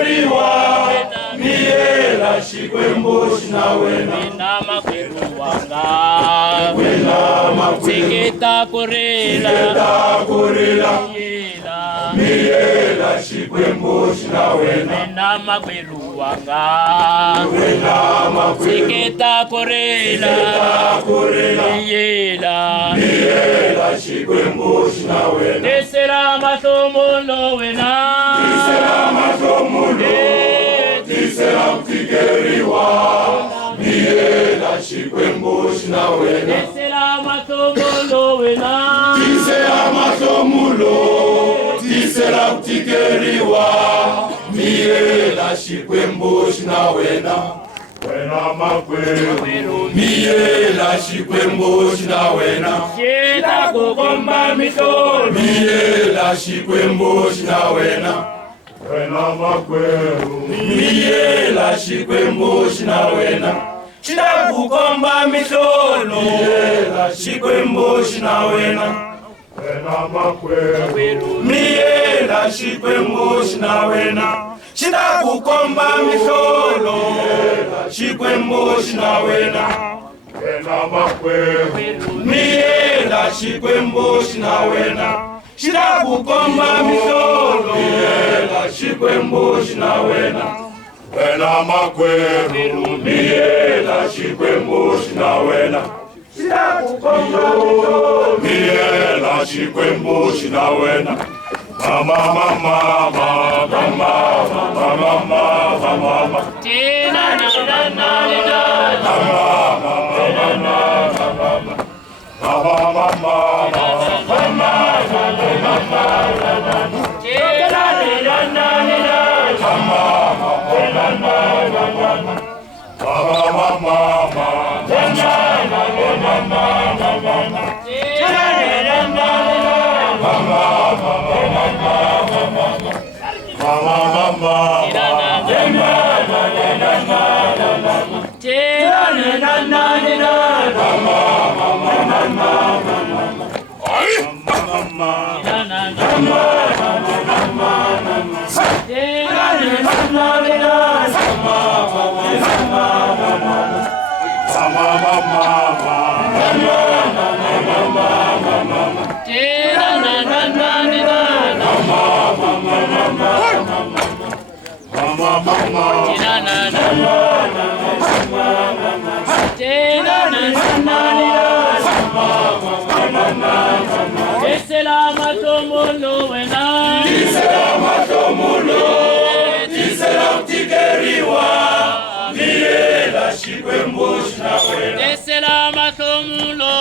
tikeriwa miela shikwembo shinawena wena makweru wanga wena makweru siketa korela miela shikwembo shinawena wena makweru wanga wena makweru siketa korela miela shikwembo shinawena desera matomulo wena tisera matomulo tisera tikeriwa miela shikwembo shinawena desera matomulo wena tisera matomulo tisera tikeriwa miela shikwembo shinawena wena makweru miela shikwembo shinawena sheta kukomba mitolo miela shikwembo shinawena wena makweru miela shikwembo shinawena sheta kukomba mitolo miela shikwembo shinawena wena makweru miela shikwembo shinawena sheta kukomba mitolo shikwembo shinawena wena makweru miela shikwembo shinawena sheta kukomba mitolo miela shikwembo shinawena wena makweru miela shikwembo shinawena sheta kukomba mitolo miela shikwembo shinawena mama tena tisera matomulo wena tisera matomulo tisera tikeriwa miela shikwembo shinawena desera matomulo